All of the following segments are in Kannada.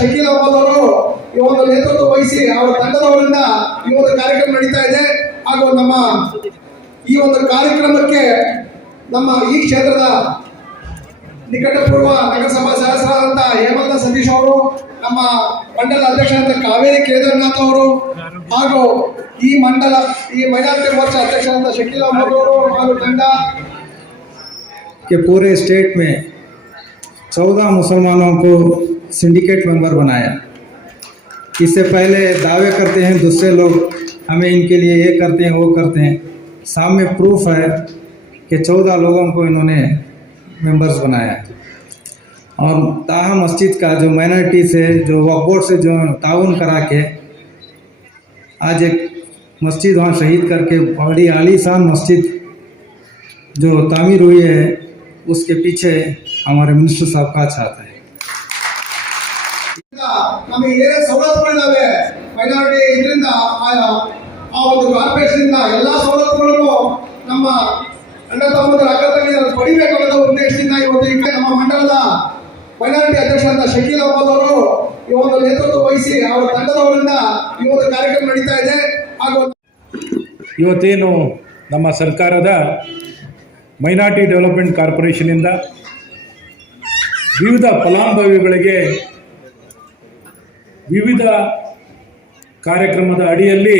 ಶಕೀಲ್ ಅಹಮದ್ ಅವರು ಈ ಒಂದು ನೇತೃತ್ವ ವಹಿಸಿ ಅವರ ತಂಡದವರಿಂದ ಈ ಒಂದು ಕಾರ್ಯಕ್ರಮ ನಡೀತಾ ಇದೆ. ಹಾಗೂ ನಮ್ಮ ಈ ಒಂದು ಕಾರ್ಯಕ್ರಮಕ್ಕೆ ನಮ್ಮ ಈ ಕ್ಷೇತ್ರದ ನಿಕಟಪೂರ್ವ ನಗರಸಭಾ ಸದಸ್ಯರಾದಂಥ ಹೇಮಂತ ಸತೀಶ್ ಅವರು, ನಮ್ಮ ಮಂಡಲ ಅಧ್ಯಕ್ಷರಾದ ಕಾವೇರಿ ಕೇದಾರನಾಥ್ ಅವರು, ಹಾಗೂ ಈ ಮೈನಾರಿಟಿ ಮೋರ್ಚಾ ಅಧ್ಯಕ್ಷರಾದ ಶಕೀಲ್ ಅಹಮದ್ ಅವರು ಹಾಗೂ ತಂಡ के पूरे स्टेट में 14 मुसलमानों को सिंडिकेट मेंबर बनाया। इससे पहले दावे करते हैं दूसरे लोग हमें इनके लिए ये करते हैं वो करते हैं, सामने प्रूफ है कि 14 लोगों को इन्होंने मेंबर्स बनाया। और ताहा मस्जिद का जो माइनॉरिटी से जो वक्फ बोर्ड से जो ताउन करा के आज एक मस्जिद वहाँ शहीद करके बड़ी आलीशान मस्जिद जो तामीर हुई है, उसके पीछे हमारे मिनिस्टर साहब का हाथ है। ನಮಗೆ ಏನೇ ಸವಲತ್ತುಗಳಿದಾವೆ ಮೈನಾರಿಟಿ ಇದರಿಂದ ಆ ಒಂದು ಕಾರ್ಪೊರೇಷನ್ ಎಲ್ಲ ಸವಲತ್ತುಗಳನ್ನು ನಮ್ಮ ಅಣ್ಣ ತಮ್ಮಂದಿರ ಅಕ್ಕ ತಂಗಿಯರು ಪಡಿಬೇಕಾದ ಉದ್ದೇಶದಿಂದ ಇವತ್ತು ಈ ನಮ್ಮ ಮಂಡಲದ ಮೈನಾರಿಟಿ ಅಧ್ಯಕ್ಷರಾದ ಶಕೀಲ್ ಅಹಮದ್ ಅವರು ಈ ಒಂದು ನೇತೃತ್ವ ವಹಿಸಿ ಅವರ ತಂಡದವರಿಂದ ಈ ಒಂದು ಕಾರ್ಯಕ್ರಮ ನಡೀತಾ ಇದೆ. ಹಾಗೂ ಇವತ್ತೇನು ನಮ್ಮ ಸರ್ಕಾರದ ಮೈನಾರಿಟಿ ಡೆವಲಪ್ಮೆಂಟ್ ಕಾರ್ಪೊರೇಷನಿಂದ ವಿವಿಧ ಫಲಾನುಭವಿಗಳಿಗೆ ವಿವಿಧ ಕಾರ್ಯಕ್ರಮದ ಅಡಿಯಲ್ಲಿ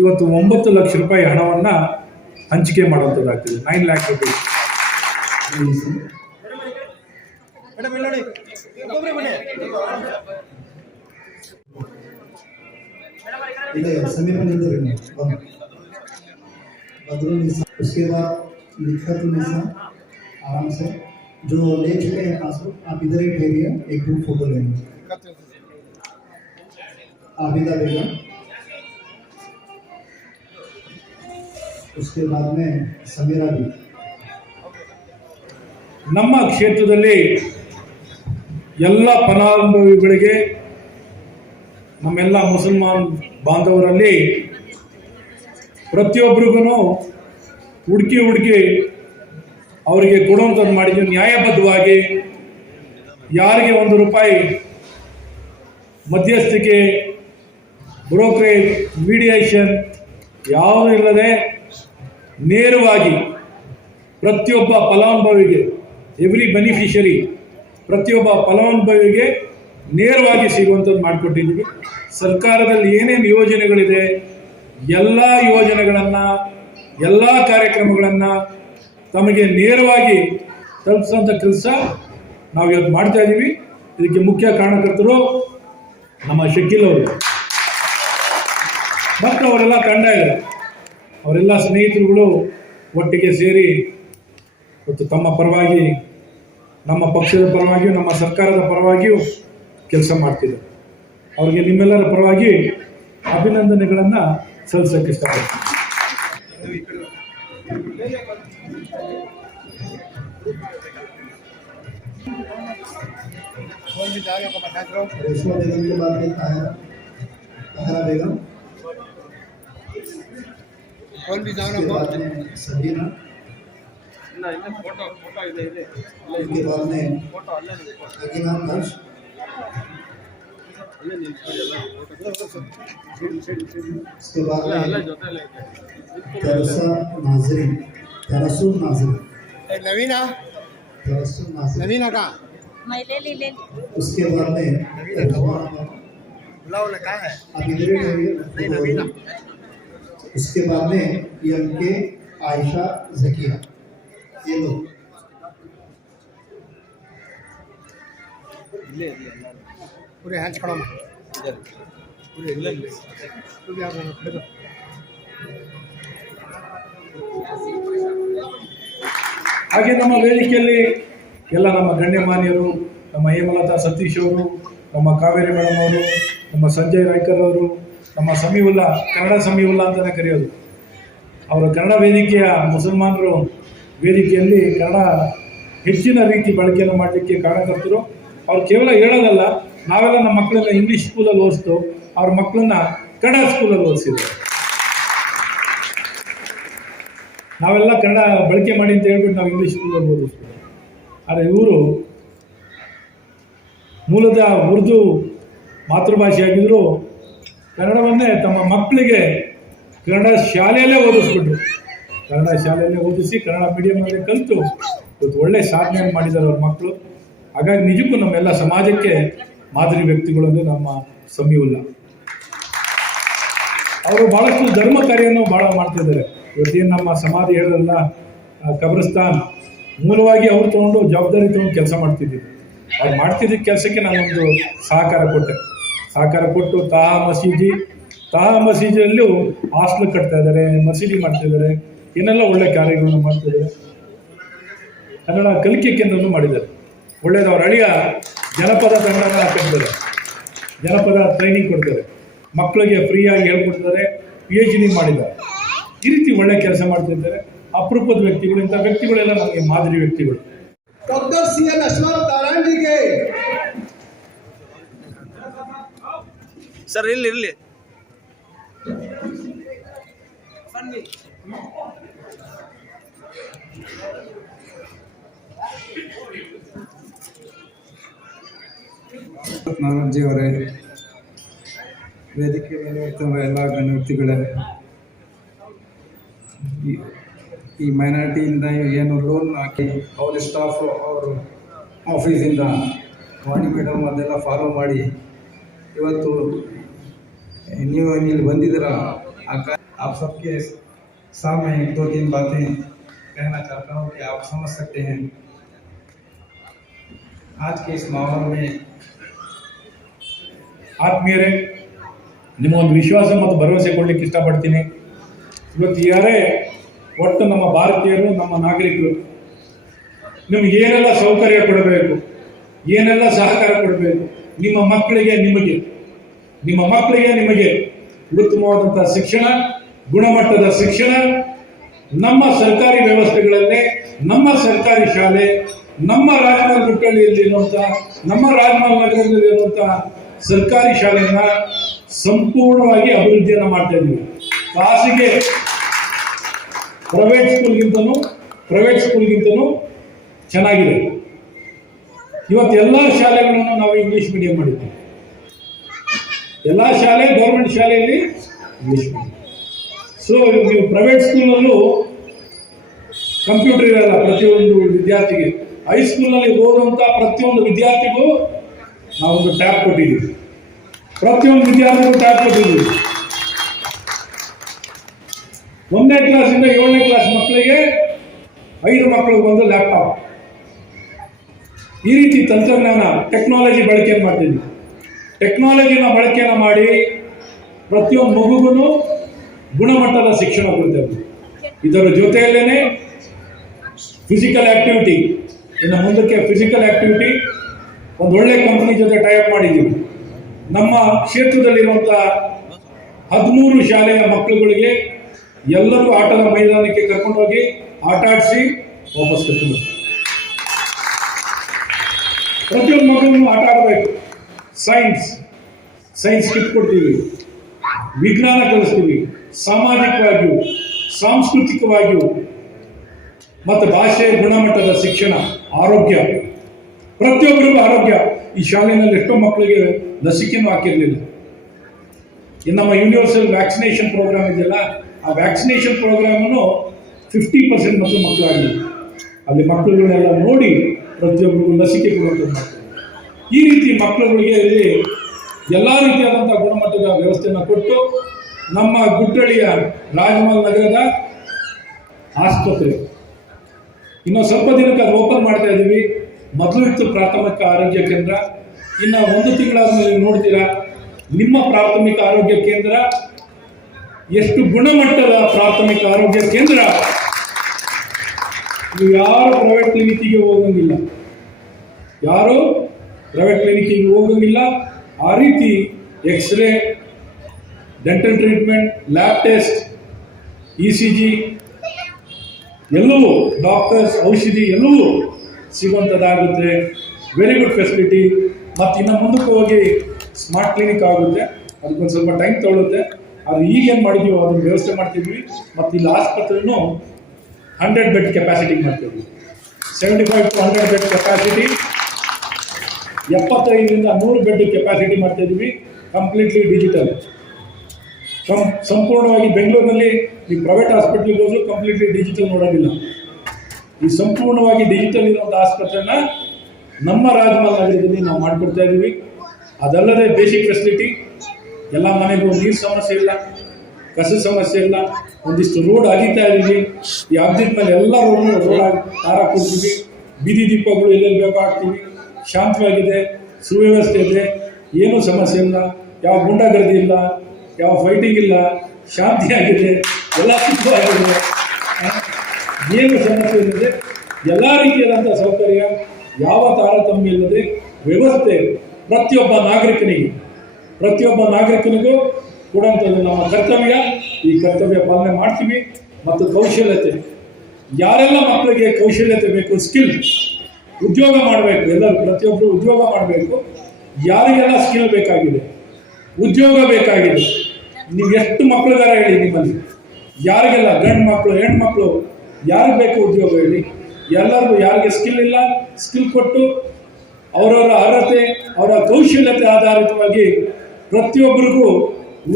ಇವತ್ತು 9 ಲಕ್ಷ ರೂಪಾಯಿ ಹಣವನ್ನು ಹಂಚಿಕೆ ಮಾಡುವಂಥದ್ದಾಗ್ತದೆ. 9 ಲ್ಯಾಕ್ ರುಪೀಸ್. उसके बाद लिखत निशा आराम से जो ले चुके हैं आप इधर ही ठहरिए, एक ग्रुप फोटो लेंगे। आबिदा बेगम, उसके बाद में समीरा भी। ನಮ್ಮ ಕ್ಷೇತ್ರದಲ್ಲಿ ಎಲ್ಲ ಫಲಾನುಭವಿಗಳಿಗೆ ನಮ್ಮೆಲ್ಲ ಮುಸಲ್ಮಾನ್ ಬಾಂಧವರಲ್ಲಿ ಪ್ರತಿಯೊಬ್ಬರಿಗೂ ಹುಡುಕಿ ಅವರಿಗೆ ಕೊಡುವಂಥದ್ದು ಮಾಡಿದ್ವಿ. ನ್ಯಾಯಬದ್ಧವಾಗಿ ಯಾರಿಗೆ ₹1 ಮಧ್ಯಸ್ಥಿಕೆ, ಬ್ರೋಕರೇಜ್, ಮೀಡಿಯೇಷನ್ ಯಾವುದೂ ಇಲ್ಲದೆ ನೇರವಾಗಿ ಪ್ರತಿಯೊಬ್ಬ ಫಲಾನುಭವಿಗೆ, ಎವ್ರಿ ಬೆನಿಫಿಷರಿ, ಪ್ರತಿಯೊಬ್ಬ ಫಲಾನುಭವಿಗೆ ನೇರವಾಗಿ ಸಿಗುವಂಥದ್ದು ಮಾಡಿಕೊಟ್ಟಿದ್ದೀವಿ. ಸರ್ಕಾರದಲ್ಲಿ ಏನೇನು ಯೋಜನೆಗಳಿದೆ ಎಲ್ಲ ಯೋಜನೆಗಳನ್ನು, ಎಲ್ಲ ಕಾರ್ಯಕ್ರಮಗಳನ್ನು ತಮಗೆ ನೇರವಾಗಿ ತಲುಪಿಸುವಂಥ ಕೆಲಸ ನಾವು ಇವತ್ತು ಮಾಡ್ತಾ ಇದ್ದೀವಿ. ಇದಕ್ಕೆ ಮುಖ್ಯ ಕಾರಣಕರ್ತರು ನಮ್ಮ ಶಕೀಲ್ ಅವರು ಮತ್ತು ಅವರೆಲ್ಲ ತಂಡ ಇದೆ, ಅವರೆಲ್ಲ ಸ್ನೇಹಿತರುಗಳು ಒಟ್ಟಿಗೆ ಸೇರಿ ಇವತ್ತು ತಮ್ಮ ಪರವಾಗಿ, ನಮ್ಮ ಪಕ್ಷದ ಪರವಾಗಿಯೂ, ನಮ್ಮ ಸರ್ಕಾರದ ಪರವಾಗಿಯೂ ಕೆಲಸ ಮಾಡ್ತಿದ್ದಾರೆ. ಅವರಿಗೆ ನಿಮ್ಮೆಲ್ಲರ ಪರವಾಗಿ ಅಭಿನಂದನೆಗಳನ್ನು ಸಲ್ಲಿಸೋಕ್ಕೆ ಇಷ್ಟಪಡ್ತೀನಿ. रेशमा बेगम के बाद में ताहरा बेगम, कौन भी जाना बाद में सबीना, के बाद में अगीना हर्ष, उसके बाद में तरसुम नाज़रीन, नवीना का, उसके बाद में उसके बाद में PMK आयशा जकिया, ये लोग पूरे हैंड्स खड़ा पूरे ಹಾಗೆ ನಮ್ಮ ವೇದಿಕೆಯಲ್ಲಿ ಎಲ್ಲ ನಮ್ಮ ಗಣ್ಯಮಾನ್ಯರು, ನಮ್ಮ ಹೇಮಲತಾ ಸತೀಶ್ ಅವರು, ನಮ್ಮ ಕಾವೇರಿ ಮೇಡಮ್ ಅವರು, ನಮ್ಮ ಸಂಜಯ್ ರಾಯ್ಕರ್ ಅವರು, ನಮ್ಮ ಸಮೀವುಲ್ಲಾ, ಕನ್ನಡ ಸಮೀವುಲ್ಲಾ ಅಂತಲೇ ಕರೆಯೋದು, ಅವರು ಕನ್ನಡ ವೇದಿಕೆಯ ಮುಸಲ್ಮಾನರು ವೇದಿಕೆಯಲ್ಲಿ ಕನ್ನಡ ಹೆಚ್ಚಿನ ರೀತಿ ಬಳಕೆಯನ್ನು ಮಾಡಲಿಕ್ಕೆ ಕಾರಣಕರ್ತರು. ಅವ್ರು ಕೇವಲ ಹೇಳೋದಲ್ಲ, ನಾವೆಲ್ಲ ನಮ್ಮ ಮಕ್ಕಳನ್ನ ಇಂಗ್ಲೀಷ್ ಸ್ಕೂಲಲ್ಲಿ ಓದಿಸ್ತು, ಅವ್ರ ಮಕ್ಕಳನ್ನ ಕನ್ನಡ ಸ್ಕೂಲಲ್ಲಿ ಓದಿಸಿದ್ರು. ನಾವೆಲ್ಲ ಕನ್ನಡ ಬಳಕೆ ಮಾಡಿ ಅಂತ ಹೇಳ್ಬಿಟ್ಟು ನಾವು ಇಂಗ್ಲೀಷ್ ಸ್ಕೂಲಲ್ಲಿ ಓದಿಸ್ತೀವಿ. ಆದರೆ ಇವರು ಮೂಲದ ಉರ್ದು ಮಾತೃಭಾಷೆಯಾಗಿದ್ದರೂ ಕನ್ನಡವನ್ನೇ ತಮ್ಮ ಮಕ್ಕಳಿಗೆ ಕನ್ನಡ ಶಾಲೆಯಲ್ಲೇ ಓದಿಸ್ಬಿಟ್ರು. ಕನ್ನಡ ಶಾಲೆಯಲ್ಲೇ ಓದಿಸಿ ಕನ್ನಡ ಮೀಡಿಯಮಲ್ಲಿ ಕಲಿತು ಇವತ್ತು ಒಳ್ಳೆ ಸಾಧನೆಯನ್ನು ಮಾಡಿದ್ದಾರೆ ಅವ್ರ ಮಕ್ಕಳು. ಹಾಗಾಗಿ ನಿಜಕ್ಕೂ ನಮ್ಮೆಲ್ಲ ಸಮಾಜಕ್ಕೆ ಮಾದರಿ ವ್ಯಕ್ತಿಗಳು ನಮ್ಮ ಸಮೀವುಲ್ಲಾ. ಅವರು ಭಾಳಷ್ಟು ಧರ್ಮ ಕಾರ್ಯವನ್ನು ಭಾಳ ಮಾಡ್ತಿದ್ದಾರೆ. ಇವತ್ತೇನು ನಮ್ಮ ಸಮಾಧಿ ಹೇಳಿದ್ರಲ್ಲ ಕಬ್ರಿಸ್ತಾನ್, ಮೂಲವಾಗಿ ಅವರು ತೊಗೊಂಡು ಜವಾಬ್ದಾರಿ ತೊಗೊಂಡು ಕೆಲಸ ಮಾಡ್ತಿದ್ದರು. ಅವ್ರು ಮಾಡ್ತಿದ್ದ ಕೆಲಸಕ್ಕೆ ನಾನೊಂದು ಸಹಕಾರ ಕೊಟ್ಟು ತಾಹಾ ಮಸೀದಿಯಲ್ಲೂ ಹಾಸ್ಟೆಲ್ ಕಟ್ತಾ ಇದ್ದಾರೆ, ಮಸೀದಿ ಮಾಡ್ತಾ ಇದ್ದಾರೆ, ಏನೆಲ್ಲ ಒಳ್ಳೆ ಕಾರ್ಯಗಳನ್ನು ಮಾಡ್ತಿದ್ದಾರೆ. ಕನ್ನಡ ಕಲಿಕೆ ಕೇಂದ್ರನೂ ಮಾಡಿದ್ದಾರೆ. ಒಳ್ಳೇದು. ಅವ್ರ ಅಳಿಯ ಜನಪದ ತಂಡನ ಕಟ್ಟಿದ್ದಾರೆ, ಜನಪದ ಟ್ರೈನಿಂಗ್ ಕೊಡ್ತಾರೆ, ಮಕ್ಕಳಿಗೆ ಫ್ರೀಯಾಗಿ ಹೇಳ್ಕೊಡ್ತಾರೆ, PhD ಮಾಡಿದ್ದಾರೆ. ಈ ರೀತಿ ಒಳ್ಳೆ ಕೆಲಸ ಮಾಡ್ತಿದ್ದಾರೆ. ಅಪರೂಪದ ವ್ಯಕ್ತಿಗಳು, ಇಂಥ ವ್ಯಕ್ತಿಗಳೆಲ್ಲ ನಮಗೆ ಮಾದರಿ ವ್ಯಕ್ತಿಗಳು. डॉक्टर CN अश्वथ नारायण जी के ಸರ್ ಇರ್ಲಿ ನಾರಾಯಣ್ ಜಿ ಅವರೇ, ವೇದಿಕೆ ಮೇಲೆ ಇರ್ತಂದ್ರೆ ಎಲ್ಲ ಗಣ್ಯ ವ್ಯಕ್ತಿಗಳೇ, ಈ ಮೈನಾರಿಟಿಯಿಂದ ಏನು ಲೋನ್ ಹಾಕಿ ಅವ್ರ ಸ್ಟಾಫು ಅವರು ಆಫೀಸಿಂದ ವಾಣಿ ಮೇಡಮ್ ಅದೆಲ್ಲ ಫಾಲೋ ಮಾಡಿ ಇವತ್ತು ನೀವು ಇಲ್ಲಿ ಬಂದಿದ್ದೀರ. आप सबके सामने 1-2-3 बातें कहना चाहता हूँ कि आप समझ सकते हैं आज के इस माहौल में. ಆತ್ಮೀಯರೇ, ನಿಮಗೊಂದು ವಿಶ್ವಾಸ ಮತ್ತು ಭರವಸೆ ಕೊಡಲಿಕ್ಕೆ ಇಷ್ಟಪಡ್ತೀನಿ. ಇವತ್ತು ಯಾರೇ ಒಟ್ಟು ನಮ್ಮ ಭಾರತೀಯರು, ನಮ್ಮ ನಾಗರಿಕರು ನಿಮ್ಗೆ ಏನೆಲ್ಲ ಸೌಕರ್ಯ ಕೊಡಬೇಕು, ಏನೆಲ್ಲ ಸಹಕಾರ ಕೊಡಬೇಕು, ನಿಮ್ಮ ಮಕ್ಕಳಿಗೆ ನಿಮಗೆ ಉತ್ತಮವಾದಂಥ ಶಿಕ್ಷಣ, ಗುಣಮಟ್ಟದ ಶಿಕ್ಷಣ, ನಮ್ಮ ಸರ್ಕಾರಿ ವ್ಯವಸ್ಥೆಗಳಲ್ಲೇ, ನಮ್ಮ ಸರ್ಕಾರಿ ಶಾಲೆ, ನಮ್ಮ ರಾಜಮಹಲ್ ಗುಟ್ಟಳ್ಳಿಯಲ್ಲಿ ಇರುವಂಥ, ನಮ್ಮ ರಾಜಮಹಲ್ ನಗರದಲ್ಲಿ ಇರುವಂಥ ಸರ್ಕಾರಿ ಶಾಲೆಯನ್ನ ಸಂಪೂರ್ಣವಾಗಿ ಅಭಿವೃದ್ಧಿಯನ್ನು ಮಾಡ್ತಾ ಇದ್ದೀವಿ. ಖಾಸಗಿ ಪ್ರೈವೇಟ್ ಸ್ಕೂಲ್ಗಿಂತನೂ ಚೆನ್ನಾಗಿದೆ. ಇವತ್ತು ಎಲ್ಲ ಶಾಲೆಗಳನ್ನು ನಾವು ಇಂಗ್ಲೀಷ್ ಮೀಡಿಯಂ ಮಾಡಿದ್ದೀವಿ. ಎಲ್ಲ ಶಾಲೆ ಗೌರ್ಮೆಂಟ್ ಶಾಲೆಯಲ್ಲಿ ಇಂಗ್ಲೀಷ್ ಮೀಡಿಯಂ. ಸೊ ನೀವು ಪ್ರೈವೇಟ್ ಸ್ಕೂಲಲ್ಲೂ ಕಂಪ್ಯೂಟರ್ ಇರಲ್ಲ ಪ್ರತಿಯೊಂದು ವಿದ್ಯಾರ್ಥಿಗೆ. ಹೈಸ್ಕೂಲ್ನಲ್ಲಿ ಓದುವಂಥ ಪ್ರತಿಯೊಂದು ವಿದ್ಯಾರ್ಥಿಗೂ ನಾವೊಂದು ಟ್ಯಾಬ್ ಕೊಟ್ಟಿದ್ದೀವಿ. ಪ್ರತಿಯೊಂದು ವಿದ್ಯಾರ್ಥಿಗೂ ಟ್ಯಾಬ್ ಕೊಟ್ಟಿದ್ದೀವಿ. 1ನೇ ಕ್ಲಾಸಿಂದ 7ನೇ ಕ್ಲಾಸ್ ಮಕ್ಕಳಿಗೆ 5 ಮಕ್ಕಳಿಗೆ ಒಂದು ಲ್ಯಾಪ್ಟಾಪ್. ಈ ರೀತಿ ತಂತ್ರಜ್ಞಾನ ಟೆಕ್ನಾಲಜಿ ಬಳಕೆಯನ್ನು ಮಾಡ್ತಿದ್ವಿ. ಟೆಕ್ನಾಲಜಿನ ಬಳಕೆಯನ್ನು ಮಾಡಿ ಪ್ರತಿಯೊಂದು ಮಗುಗೂ ಗುಣಮಟ್ಟದ ಶಿಕ್ಷಣ ಕೊಡ್ತೇವೆ. ಇದರ ಜೊತೆಯಲ್ಲೇ ಫಿಸಿಕಲ್ ಆಕ್ಟಿವಿಟಿ, ಇನ್ನು ಮುಂದಕ್ಕೆ ಫಿಸಿಕಲ್ ಆಕ್ಟಿವಿಟಿ ಒಂದು ಒಳ್ಳೆ ಕಂಪನಿ ಜೊತೆ ಟೈಅಪ್ ಮಾಡಿದ್ದೀವಿ. ನಮ್ಮ ಕ್ಷೇತ್ರದಲ್ಲಿರುವಂಥ 13 ಶಾಲೆಯ ಮಕ್ಕಳುಗಳಿಗೆ ಎಲ್ಲರೂ ಆಟದ ಮೈದಾನಕ್ಕೆ ಕರ್ಕೊಂಡೋಗಿ ಆಟ ಆಡಿಸಿ ವಾಪಸ್ ಕರ್ಕೊಂಡು ಪ್ರತಿಯೊಂದು ಮಗುವನ್ನು ಆಟ ಆಡಬೇಕು. ಸೈನ್ಸ್ ಕಿಟ್ ಕೊಡ್ತೀವಿ, ವಿಜ್ಞಾನ ಕಲಿಸ್ತೀವಿ, ಸಾಮಾಜಿಕವಾಗಿಯೂ ಸಾಂಸ್ಕೃತಿಕವಾಗಿಯೂ ಮತ್ತು ಭಾಷೆ ಗುಣಮಟ್ಟದ ಶಿಕ್ಷಣ, ಆರೋಗ್ಯ, ಪ್ರತಿಯೊಬ್ಬರಿಗೂ ಆರೋಗ್ಯ. ಈ ಶಾಲೆಯಲ್ಲಿ ಎಷ್ಟೋ ಮಕ್ಕಳಿಗೆ ಲಸಿಕೆನೂ ಹಾಕಿರಲಿಲ್ಲ. ಇನ್ನು ನಮ್ಮ ಯೂನಿವರ್ಸಲ್ ವ್ಯಾಕ್ಸಿನೇಷನ್ ಪ್ರೋಗ್ರಾಮ್ ಇದೆಯಲ್ಲ, ಆ ವ್ಯಾಕ್ಸಿನೇಷನ್ ಪ್ರೋಗ್ರಾಮನ್ನು 50% ಮಕ್ಕಳಾಗಲಿ ಅಲ್ಲಿ ಮಕ್ಕಳುಗಳೆಲ್ಲ ನೋಡಿ ಪ್ರತಿಯೊಬ್ಬರಿಗೂ ಲಸಿಕೆ ಕೊಡುವಂಥದ್ದು ಮಾಡ್ತಾರೆ. ಈ ರೀತಿ ಮಕ್ಕಳುಗಳಿಗೆ ಇಲ್ಲಿ ಎಲ್ಲ ರೀತಿಯಾದಂಥ ಗುಣಮಟ್ಟದ ವ್ಯವಸ್ಥೆಯನ್ನು ಕೊಟ್ಟು ನಮ್ಮ ಗುಟ್ಟಳ್ಳಿಯ ರಾಜಮಹಲ್ ನಗರದ ಆಸ್ಪತ್ರೆ ಇನ್ನು ಸ್ವಲ್ಪ ದಿನಕ್ಕೆ ಅದು ಓಪನ್ ಮಾಡ್ತಾ ಇದ್ದೀವಿ. ಮೊದಲು ಇತ್ತು ಪ್ರಾಥಮಿಕ ಆರೋಗ್ಯ ಕೇಂದ್ರ. ಇನ್ನು 1 ತಿಂಗಳಾದ್ಮೇಲೆ ನೋಡ್ತೀರಾ ನಿಮ್ಮ ಪ್ರಾಥಮಿಕ ಆರೋಗ್ಯ ಕೇಂದ್ರ ಎಷ್ಟು ಗುಣಮಟ್ಟದ ಪ್ರಾಥಮಿಕ ಆರೋಗ್ಯ ಕೇಂದ್ರ. ನೀವು ಯಾರು ಪ್ರೈವೇಟ್ ಕ್ಲಿನಿಕ್ಕಿಗೆ ಹೋಗಂಗಿಲ್ಲ. ಆ ರೀತಿ x ray, dental treatment, lab test, ECG ಎಲ್ಲವೂ, ಡಾಕ್ಟರ್ಸ್, ಔಷಧಿ ಎಲ್ಲವೂ ಸಿಗುವಂಥದ್ದಾಗುತ್ತೆ. Very good facility. ಮತ್ತು ಇನ್ನು ಮುಂದಕ್ಕೆ ಹೋಗಿ ಸ್ಮಾರ್ಟ್ ಕ್ಲಿನಿಕ್ ಆಗುತ್ತೆ. ಅದಕ್ಕೊಂದು ಸ್ವಲ್ಪ ಟೈಮ್ ತಗೊಳುತ್ತೆ. ಅದು ಈಗೇನು ಮಾಡಿದ್ದೀವೋ ಅದನ್ನು ವ್ಯವಸ್ಥೆ ಮಾಡ್ತಿದ್ವಿ. ಮತ್ತು ಇಲ್ಲಿ ಆಸ್ಪತ್ರೆನೂ 100 ಬೆಡ್ ಕೆಪಾಸಿಟಿ ಮಾಡ್ತಿದ್ವಿ. 75 to 100 ಬೆಡ್ ಕೆಪಾಸಿಟಿ 75ರಿಂದ 100 ಬೆಡ್ ಕೆಪಾಸಿಟಿ ಮಾಡ್ತಾ ಇದ್ದೀವಿ. Completely digital. ಸಂಪೂರ್ಣವಾಗಿ ಬೆಂಗಳೂರಿನಲ್ಲಿ ಈ ಪ್ರೈವೇಟ್ ಹಾಸ್ಪಿಟ್ಲಿಗೆ ಹೋದ್ರು ಕಂಪ್ಲೀಟ್ಲಿ ಡಿಜಿಟಲ್ ನೋಡೋದಿಲ್ಲ. ಈ ಸಂಪೂರ್ಣವಾಗಿ ಡಿಜಿಟಲ್ ಇರುವಂಥ ಆಸ್ಪತ್ರೆನ ನಮ್ಮ ರಾಜಮಹಲ್ ನಗರದಲ್ಲಿ ನಾವು ಮಾಡಿಕೊಡ್ತಾ ಇದ್ದೀವಿ. ಅದಲ್ಲದೆ ಬೇಸಿಕ್ ಫೆಸಿಲಿಟಿ, ಎಲ್ಲ ಮನೆಗೂ ನೀರು ಸಮಸ್ಯೆ ಇಲ್ಲ, ಕಸ ಸಮಸ್ಯೆ ಇಲ್ಲ. ಒಂದಿಷ್ಟು ರೋಡ್ ಅಗಿತಾ ಇದ್ದೀವಿ. ಈ ಅಗ್ದಿದ ಮೇಲೆ ಎಲ್ಲ ರೋಡ್ ತಾರ ಕೊಡ್ತೀವಿ. ಬೀದಿ ದೀಪಗಳು ಎಲ್ಲೆಲ್ಲಿ ಬೇಕೋ ಹಾಕ್ತೀವಿ. ಶಾಂತವಾಗಿದೆ, ಸುವ್ಯವಸ್ಥೆ ಇದೆ, ಏನೂ ಸಮಸ್ಯೆ ಇಲ್ಲ, ಯಾವ ಗುಂಡಾಗರ್ದಿ ಇಲ್ಲ, ಯಾವ ಫೈಟಿಂಗ್ ಇಲ್ಲ, ಶಾಂತಿಯಾಗಿದೆ, ಎಲ್ಲ ಸುಖವಾಗಿದೆ, ಏನು ಸಮಸ್ಯೆ ಇಲ್ಲದೆ ಎಲ್ಲ ರೀತಿಯಾದಂಥ ಸೌಕರ್ಯ, ಯಾವ ತಾರತಮ್ಯ ಇಲ್ಲದೆ ವ್ಯವಸ್ಥೆ ಪ್ರತಿಯೊಬ್ಬ ನಾಗರಿಕನಿಗೂ ಕೊಡುವಂಥದ್ದು ನಮ್ಮ ಕರ್ತವ್ಯ. ಈ ಕರ್ತವ್ಯ ಪಾಲನೆ ಮಾಡ್ತೀವಿ. ಮತ್ತು ಕೌಶಲ್ಯತೆ, ಯಾರೆಲ್ಲ ಮಕ್ಕಳಿಗೆ ಕೌಶಲ್ಯತೆ ಬೇಕು, ಸ್ಕಿಲ್, ಉದ್ಯೋಗ ಮಾಡಬೇಕು, ಎಲ್ಲರೂ ಪ್ರತಿಯೊಬ್ಬರು ಉದ್ಯೋಗ ಮಾಡಬೇಕು. ಯಾರಿಗೆಲ್ಲ ಸ್ಕಿಲ್ ಬೇಕಾಗಿದೆ, ಉದ್ಯೋಗ ಬೇಕಾಗಿದೆ, ನೀವು ಎಷ್ಟು ಮಕ್ಕಳಿಗಾರ ಹೇಳಿ, ನಿಮ್ಮಲ್ಲಿ ಯಾರಿಗೆಲ್ಲ ಗಂಡು ಮಕ್ಕಳು ಹೆಣ್ಮಕ್ಳು ಯಾರಿಗೆ ಬೇಕು ಉದ್ಯೋಗ ಹೇಳಿ. ಎಲ್ಲರಿಗೂ ಯಾರಿಗೆ ಸ್ಕಿಲ್ ಇಲ್ಲ ಸ್ಕಿಲ್ ಕೊಟ್ಟು ಅವರವರ ಅರ್ಹತೆ ಅವರ ಕೌಶಲ್ಯತೆ ಆಧಾರಿತವಾಗಿ ಪ್ರತಿಯೊಬ್ಬರಿಗೂ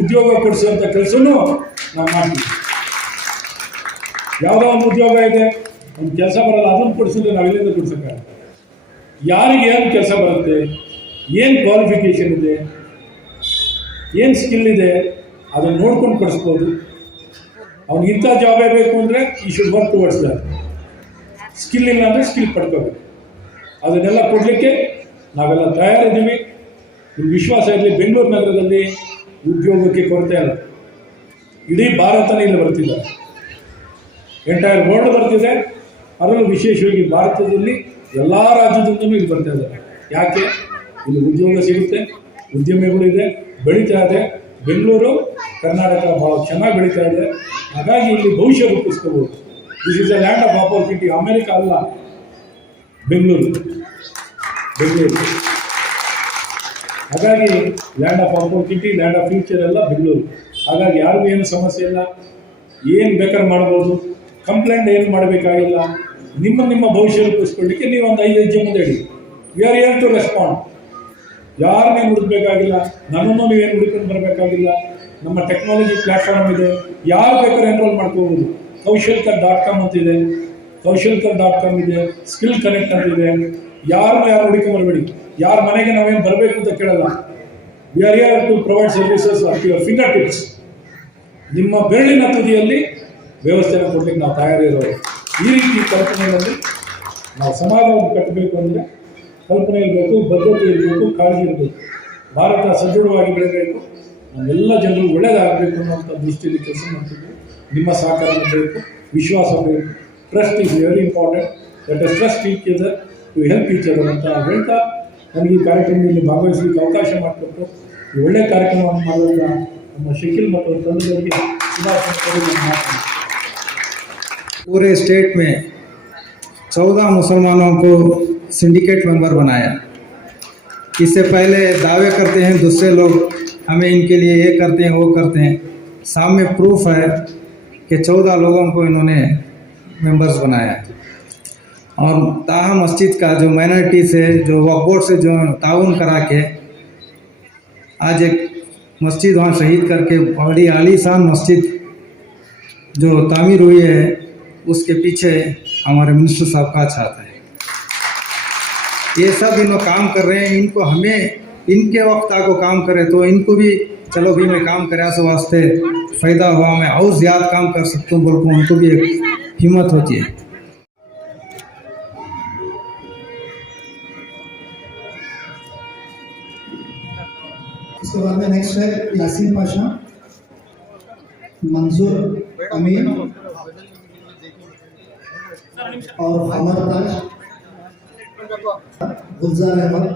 ಉದ್ಯೋಗ ಕೊಡಿಸುವಂಥ ಕೆಲಸನೂ ನಾವು ಮಾಡ್ತೀವಿ. ಯಾವುದೋ ಒಂದು ಉದ್ಯೋಗ ಇದೆ, ಒಂದು ಕೆಲಸ ಬರಲ್ಲ, ಅದನ್ನು ಕೊಡಿಸಿದ್ರೆ ನಾವು ಎಲ್ಲಿಂದ ಕೊಡಿಸೋಕ್ಕಾಗಲ್ಲ. ಯಾರಿಗೆ ಏನು ಕೆಲಸ ಬರುತ್ತೆ, ಏನು ಕ್ವಾಲಿಫಿಕೇಷನ್ ಇದೆ, ಏನು ಸ್ಕಿಲ್ ಇದೆ, ಅದನ್ನು ನೋಡ್ಕೊಂಡು ಕೊಡಿಸ್ಬೋದು. ಅವ್ನಿಗೆ ಇಂಥ ಜಾಬೇ ಬೇಕು ಅಂದರೆ ಈ should work towards that. Skill ಇಲ್ಲ ಅಂದರೆ ಸ್ಕಿಲ್ ಪಡ್ಕೋಬೇಕು. ಅದನ್ನೆಲ್ಲ ಕೊಡಲಿಕ್ಕೆ ನಾವೆಲ್ಲ ತಯಾರಿದ್ದೀವಿ. ನಿಮ್ಗೆ ವಿಶ್ವಾಸ ಇರಲಿ, ಬೆಂಗಳೂರು ನಗರದಲ್ಲಿ ಉದ್ಯೋಗಕ್ಕೆ ಕೊರತೆ ಇಲ್ಲ. ಇಡೀ ಭಾರತನೇ ಇಲ್ಲಿ ಬರ್ತಿದ್ದಾರೆ, ಎಂಟೈರ್ ವರ್ಲ್ಡ್ ಬರ್ತಿದೆ. ಅದರಲ್ಲೂ ವಿಶೇಷವಾಗಿ ಭಾರತದಲ್ಲಿ ಎಲ್ಲ ರಾಜ್ಯದಿಂದಲೂ ಇಲ್ಲಿ ಬರ್ತಾ ಇದ್ದಾರೆ. ಯಾಕೆ? ಇಲ್ಲಿ ಉದ್ಯೋಗ ಸಿಗುತ್ತೆ, ಉದ್ಯಮಿಗಳಿದೆ, ಬೆಳೀತಾ ಇದೆ. ಬೆಂಗಳೂರು ಕರ್ನಾಟಕ ಭಾಳ ಚೆನ್ನಾಗಿ ಬೆಳೀತಾ ಇದೆ. ಹಾಗಾಗಿ ಇಲ್ಲಿ ಭವಿಷ್ಯ ರೂಪಿಸ್ಕೋಬೋದು. This is a land of opportunity. America ಅಲ್ಲ, ಬೆಂಗಳೂರು. ಹಾಗಾಗಿ land of opportunity, land of future ಎಲ್ಲ ಬೆಂಗಳೂರು. ಹಾಗಾಗಿ ಯಾರಿಗೂ ಏನು ಸಮಸ್ಯೆ ಇಲ್ಲ, ಏನು ಬೇಕಾದ್ರೆ ಮಾಡ್ಬೋದು. ಕಂಪ್ಲೇಂಟ್ ಏನು ಮಾಡಬೇಕಾಗಿಲ್ಲ. ನಿಮ್ಮ ಭವಿಷ್ಯ ರೂಪಿಸ್ಕೊಳ್ಳಿಕ್ಕೆ ನೀವು ಒಂದು 5 ಹೆಜ್ಜೆ ಮುಂದೆ ಇಡಿ. We are here to respond. ಯಾರನ್ನೇ ಹುಡುಕಬೇಕಾಗಿಲ್ಲ, ನನ್ನನ್ನು ನೀವೇನು ಹುಡುಕೊಂಡು ಬರಬೇಕಾಗಿಲ್ಲ. ನಮ್ಮ ಟೆಕ್ನಾಲಜಿ ಪ್ಲಾಟ್ಫಾರ್ಮ್ ಇದೆ, ಯಾರು ಬೇಕಾದ್ರೆ ಎನ್ರೋಲ್ ಮಾಡ್ಕೋಬೋದು. kaushal.com ಅಂತಿದೆ, kaushal.com ಇದೆ, ಸ್ಕಿಲ್ ಕನೆಕ್ಟ್ ಅಂತಿದೆ. ಯಾರು ಹುಡುಕಿ ಬರಬೇಡಿ. ಯಾರ ಮನೆಗೆ ನಾವೇನು ಬರಬೇಕು ಅಂತ ಕೇಳಲ್ಲ. We are here to provide services at your fingertips. ನಿಮ್ಮ ಬೆರಳಿನ ತುದಿಯಲ್ಲಿ ವ್ಯವಸ್ಥೆನ ಕೊಡ್ಲಿಕ್ಕೆ ನಾವು ತಯಾರಿರೋರು. ಈ ರೀತಿ ಕಲ್ಪನೆಗಳಲ್ಲಿ ನಾವು ಸಮಾಜವನ್ನು ಕಟ್ಟಬೇಕು ಅಂದರೆ ಕಲ್ಪನೆ ಇರಬೇಕು, ಬದ್ಧತೆ ಇರಬೇಕು, ಕಾಳಜಿ ಇರಬೇಕು. ಭಾರತ ಸದೃಢವಾಗಿ ಬೆಳೆಯಬೇಕು, ನಮ್ಮೆಲ್ಲ ಜನರು ಒಳ್ಳೆಯದಾಗಬೇಕು ಅನ್ನೋಂಥ ದೃಷ್ಟಿಯಲ್ಲಿ ಕೆಲಸ ಮಾಡ್ತಿದ್ವಿ. ನಿಮ್ಮ ಸಹಕಾರ ಬೇಕು, ವಿಶ್ವಾಸ ಬೇಕು. Trust is very important. That is trust each other to help each other ಅಂತ ಹೇಳ್ತಾ, ನನಗೆ ಈ ಕಾರ್ಯಕ್ರಮದಲ್ಲಿ ಭಾಗವಹಿಸಲಿಕ್ಕೆ ಅವಕಾಶ ಮಾಡಿಕೊಟ್ಟು ಈ ಒಳ್ಳೆಯ ಕಾರ್ಯಕ್ರಮವನ್ನು ಮಾಡುವಾಗ ನಮ್ಮ ಶಕೀಲ್ ಮತ್ತು ತಂಡದವರಿಗೆ ಶುಭಾಶಯ ಮಾಡ್ತೀನಿ. पूरे स्टेट में 14 मुसलमानों को सिंडिकेट मेंबर बनाया। इससे पहले दावे करते हैं दूसरे लोग, हमें इनके लिए ये करते हैं वो करते हैं। सामने प्रूफ है कि 14 लोगों को इन्होंने मेंबर्स बनाया। और ताहा मस्जिद का जो माइनॉरिटी से, जो वक्फ बोर्ड से जो ताउन करा के आज एक मस्जिद वहाँ शहीद करके बड़ी आलीशान मस्जिद जो तामीर हुई है, उसके पीछे हमारे मिनिस्टर साहब का हाथ है। ये सब इन लोग काम कर रहे हैं। इनको हमें इनके वक्त को काम करे तो इनको भी चलो भी मैं काम करे से वास्ते फ़ायदा हुआ, मैं और ज़्यादा काम कर सकता हूँ बोल को उनको भी एक हिम्मत होती है। उसके बाद में नेक्स्ट है यासीन पाशा, मंजूर अमीन और अमर ताज, गुलजार अहमद,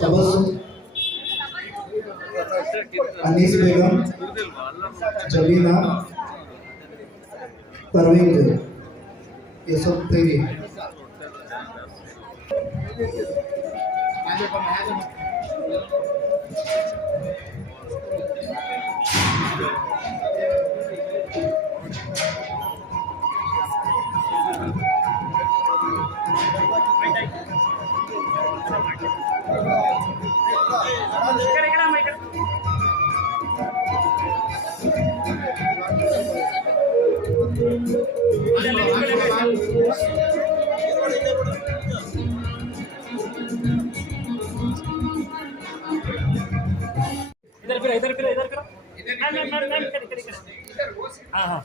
तबस्सुम, अनीस बेगम, जबीना, परवीन, ये सब तेरी है। इधर फिर इधर फिर इधर फिर मैम मैम मैम मैम हाँ हाँ